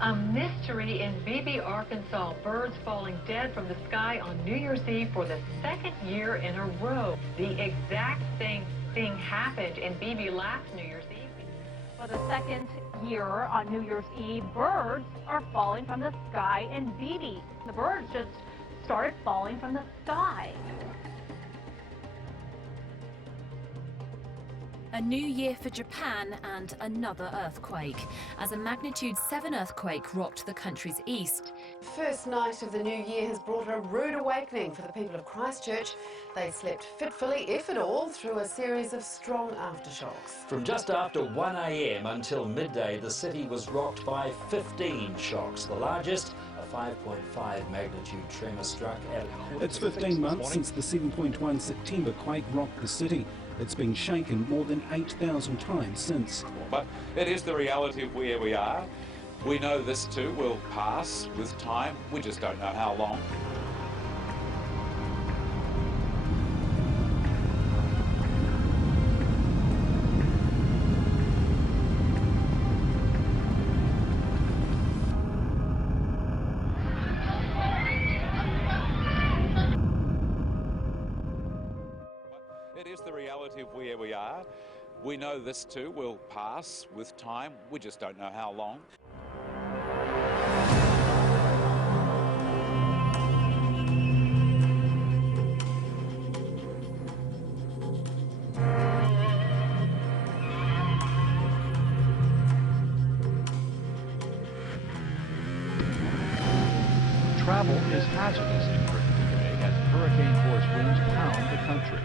A mystery in Beebe, Arkansas. Birds falling dead from the sky on New Year's Eve for the second year in a row. The exact same thing happened in Beebe last New Year's Eve. For the second year on New Year's Eve, birds are falling from the sky in Beebe. The birds just started falling from the sky. A new year for Japan and another earthquake, as a magnitude 7 earthquake rocked the country's east. First night of the new year has brought a rude awakening for the people of Christchurch. They slept fitfully, if at all, through a series of strong aftershocks. From just after 1 a.m. until midday, the city was rocked by 15 shocks. The largest, a 5.5 magnitude tremor, struck at... It's 15 months since the 7.1 September quake rocked the city. It's been shaken more than 8,000 times since. But it is the reality of where we are. We know this too will pass with time. We just don't know how long. It is the reality of where we are. We know this too will pass with time. We just don't know how long. Travel is hazardous in Britain today as hurricane-force winds pound the country.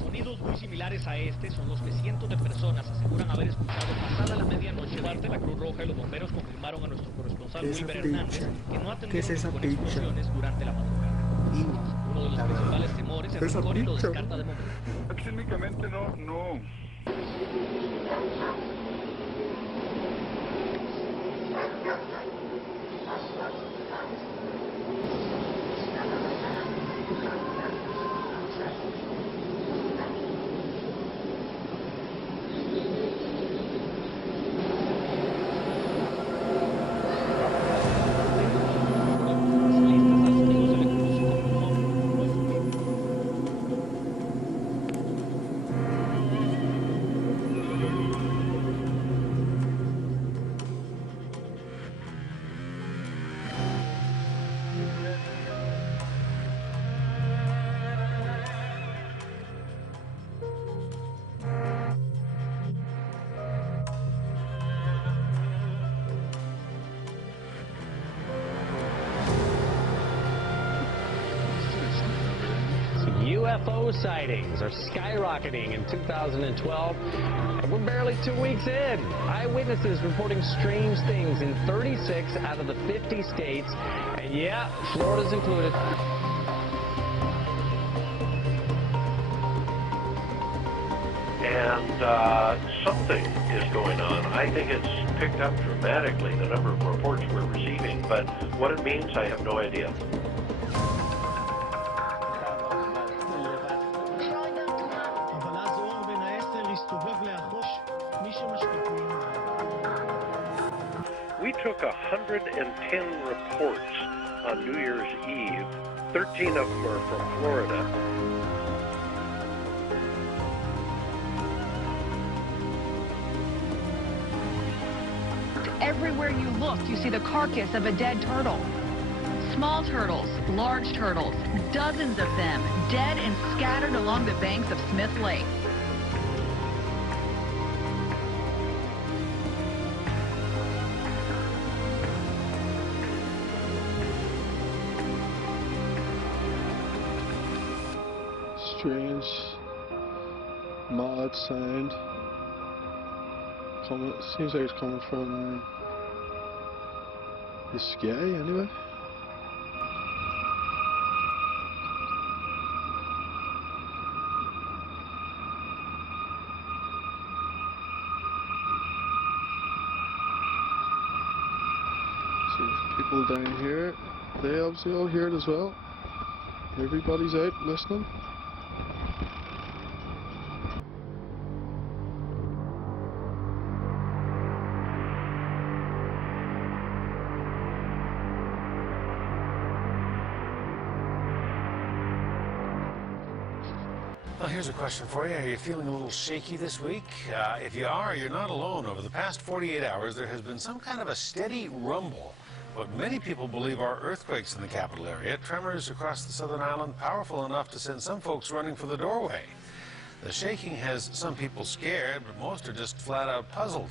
Sonidos muy similares a este son los que cientos de personas aseguran haber escuchado pasada la medianoche. Parte la Cruz Roja y los bomberos confirmaron a nuestro corresponsal Wilber Hernández que no atendieron con explosiones durante la madrugada. Uno de los principales temores es el y lo descarta de momento. Técnicamente no. UFO sightings are skyrocketing in 2012, and we're barely 2 weeks in. Eyewitnesses reporting strange things in 36 out of the 50 states, and yeah, Florida's included. And something is going on. I think it's picked up dramatically, the number of reports we're receiving, but what it means, I have no idea. We took 110 reports on New Year's Eve. 13 of them are from Florida. Everywhere you look, you see the carcass of a dead turtle. Small turtles, large turtles, dozens of them, dead and scattered along the banks of Smith Lake. Strange, mad sound. Seems like it's coming from the sky anyway. See people down here, they obviously all hear it as well. Everybody's out listening. Well, here's a question for you. Are you feeling a little shaky this week? If you are, you're not alone. Over the past 48 hours, there has been some kind of a steady rumble. What many people believe are earthquakes in the capital area, tremors across the southern island, powerful enough to send some folks running for the doorway. The shaking has some people scared, but most are just flat out puzzled.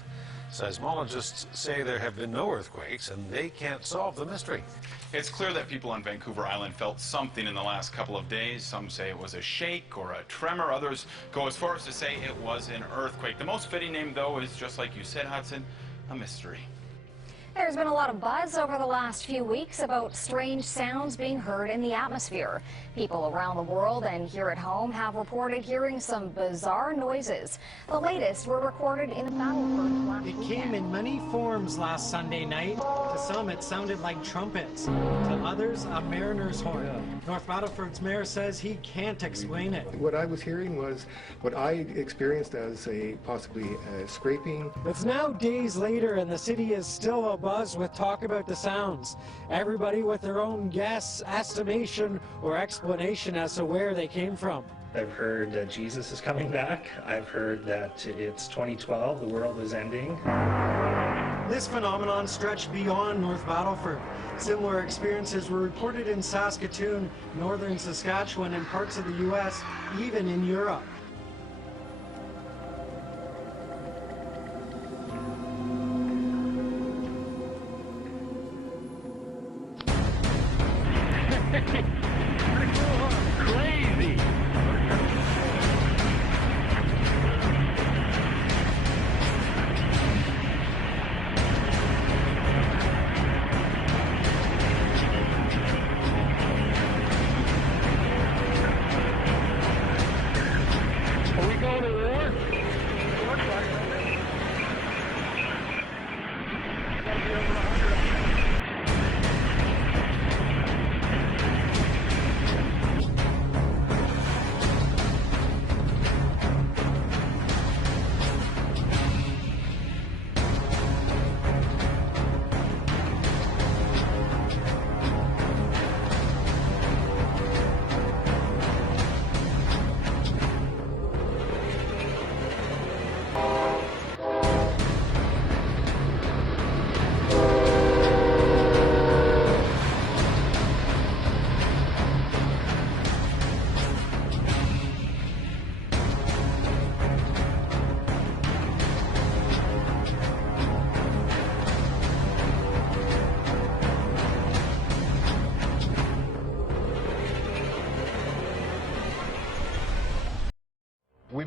Seismologists say there have been no earthquakes, and they can't solve the mystery. It's clear that people on Vancouver Island felt something in the last couple of days. Some say it was a shake or a tremor. Others go as far as to say it was an earthquake. The most fitting name, though, is, just like you said, Hudson, a mystery. There's been a lot of buzz over the last few weeks about strange sounds being heard in the atmosphere. People around the world and here at home have reported hearing some bizarre noises. The latest were recorded in the Battleford last weekend. It came in many forms last Sunday night. To some, it sounded like trumpets. To others, a mariner's horn. North Battleford's mayor says he can't explain it. What I was hearing was what I experienced as possibly a scraping. It's now days later and the city is still abuzz with talk about the sounds. Everybody with their own guess, estimation, or explanation as to where they came from. I've heard that Jesus is coming back. I've heard that it's 2012, the world is ending. This phenomenon stretched beyond North Battleford. Similar experiences were reported in Saskatoon, northern Saskatchewan, and parts of the U.S., even in Europe. Crazy! Are we going to war? Looks like it. Gotta be over 100.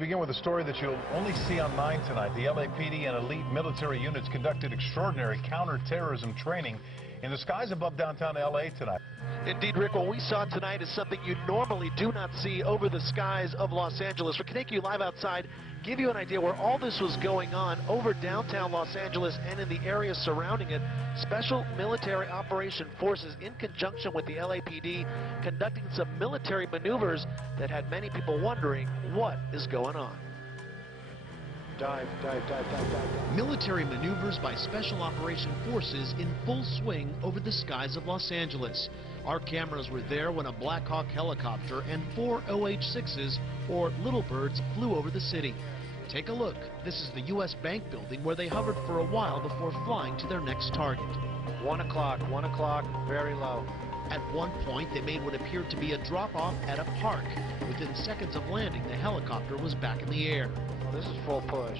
begin with a story that you'll only see on 9 tonight. The LAPD and elite military units conducted extraordinary counterterrorism training in the skies above downtown LA tonight. Indeed, Rick, what we saw tonight is something you normally do not see over the skies of Los Angeles. We're going to take you live outside, give you an idea where all this was going on over downtown Los Angeles and in the area surrounding it. Special military operation forces, in conjunction with the LAPD, conducting some military maneuvers that had many people wondering what is going on. Dive, dive, dive, dive, dive, dive. Military maneuvers by Special Operation Forces in full swing over the skies of Los Angeles. Our cameras were there when a Black Hawk helicopter and 4 OH-6s, or Little Birds, flew over the city. Take a look. This is the U.S. Bank building where they hovered for a while before flying to their next target. 1 o'clock, very low. At one point, they made what appeared to be a drop-off at a park. Within seconds of landing, the helicopter was back in the air. This is full push.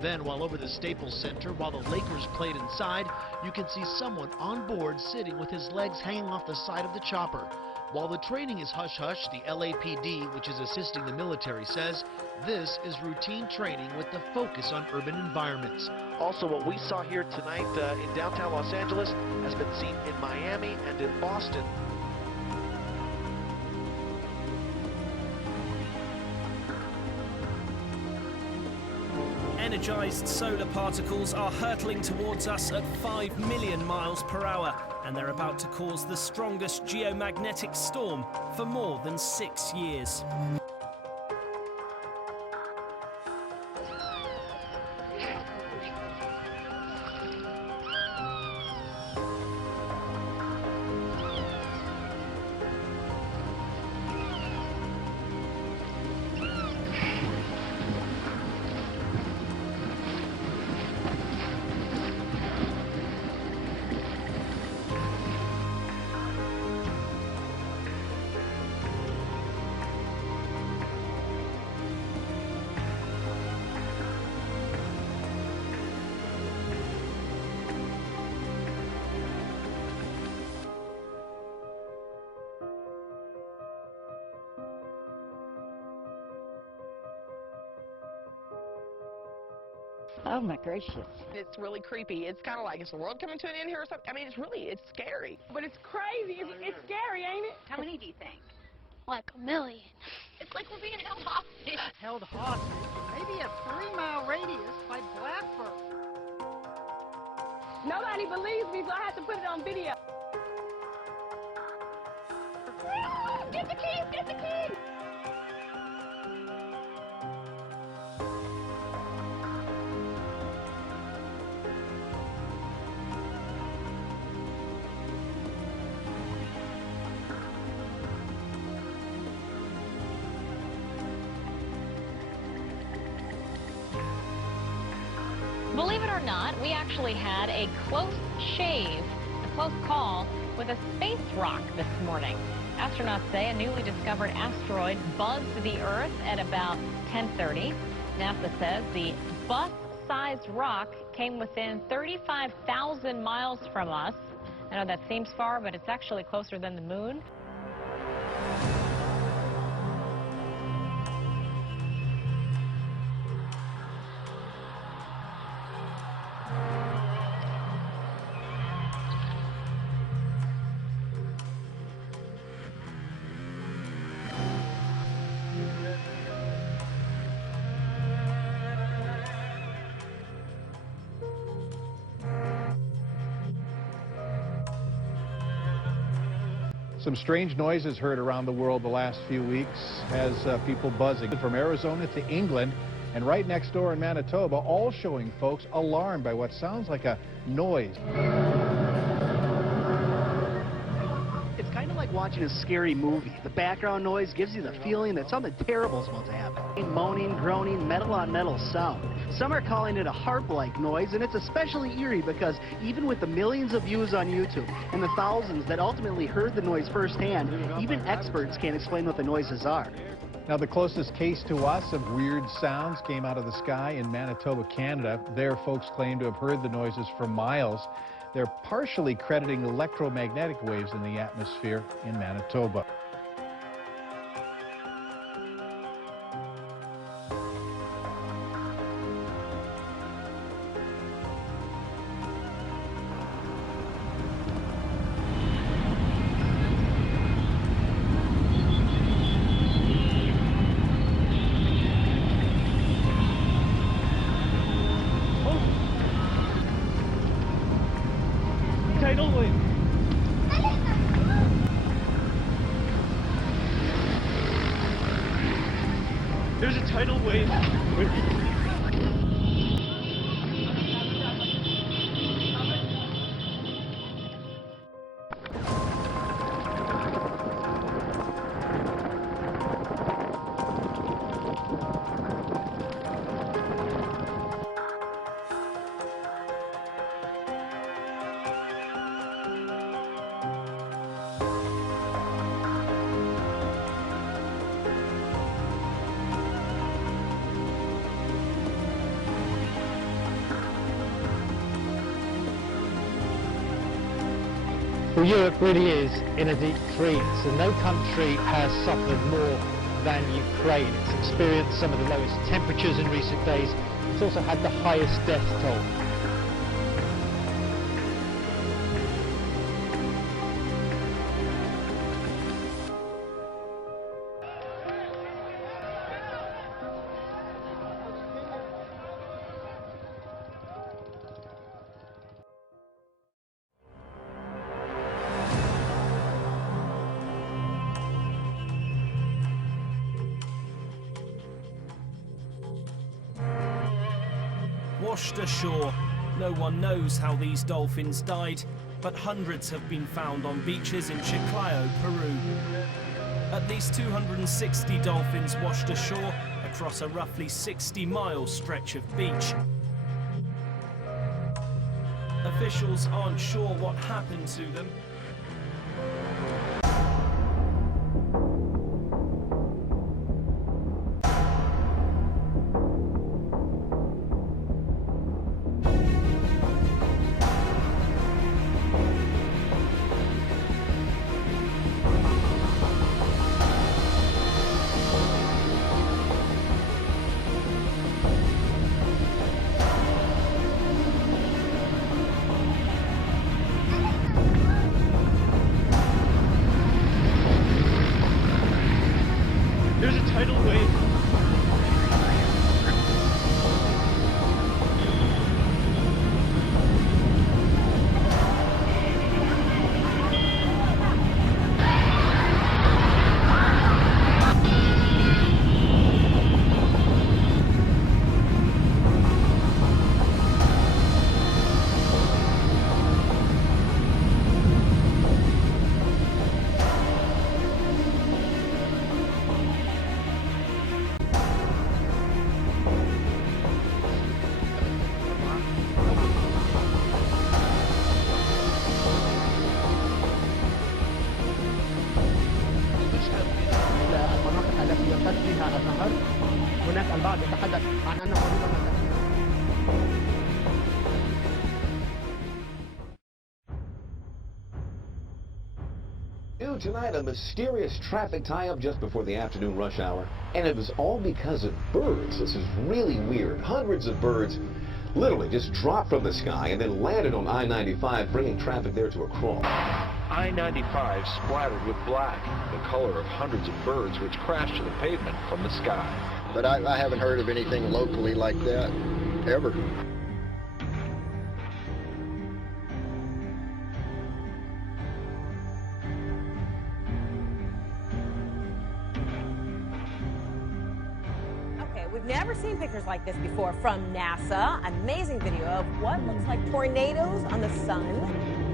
Then, while over the Staples Center, while the Lakers played inside, you can see someone on board sitting with his legs hanging off the side of the chopper. While the training is hush-hush, the LAPD, which is assisting the military, says this is routine training with the focus on urban environments. Also, what we saw here tonight in downtown Los Angeles has been seen in Miami and in Boston. Energized solar particles are hurtling towards us at 5 million miles per hour, and they're about to cause the strongest geomagnetic storm for more than 6 years. Oh my gracious. It's really creepy. It's kind of like, is the world coming to an end here or something? I mean, it's scary. But it's crazy. It's scary, ain't it? How many do you think? Like a million. It's like we're being held hostage. Held hostage, maybe a 3-mile radius by blackbird. Nobody believes me, so I have to put it on video. Get the keys! Get the keys! Believe it or not, we actually had a close shave, a close call with a space rock this morning. Astronauts say a newly discovered asteroid buzzed the Earth at about 10:30. NASA says the bus-sized rock came within 35,000 miles from us. I know that seems far, but it's actually closer than the moon. Some strange noises heard around the world the last few weeks has people buzzing from Arizona to England and right next door in Manitoba, all showing folks alarmed by what sounds like a noise. It's kind of like watching a scary movie. The background noise gives you the feeling that something terrible is about to happen. Moaning, groaning, metal on metal sound. Some are calling it a harp-like noise, and it's especially eerie because even with the millions of views on YouTube and the thousands that ultimately heard the noise firsthand, even experts can't explain what the noises are. Now, the closest case to us of weird sounds came out of the sky in Manitoba, Canada. There, folks claim to have heard the noises for miles. They're partially crediting electromagnetic waves in the atmosphere in Manitoba. tidal wave. There's a tidal wave. Well, Europe really is in a deep freeze, and no country has suffered more than Ukraine. It's experienced some of the lowest temperatures in recent days. It's also had the highest death toll. Washed ashore. No one knows how these dolphins died, but hundreds have been found on beaches in Chiclayo, Peru. At least 260 dolphins washed ashore across a roughly 60-mile stretch of beach. Officials aren't sure what happened to them. There's a tidal wave. هناك البعض يتحدث عن أنه ربما Tonight, a mysterious traffic tie-up just before the afternoon rush hour, and it was all because of birds. This is really weird. Hundreds of birds literally just dropped from the sky and then landed on I-95, bringing traffic there to a crawl. I-95 splattered with black, the color of hundreds of birds which crashed to the pavement from the sky. But I haven't heard of anything locally like that, ever. We've never seen pictures like this before from NASA. Amazing video of what looks like tornadoes on the sun.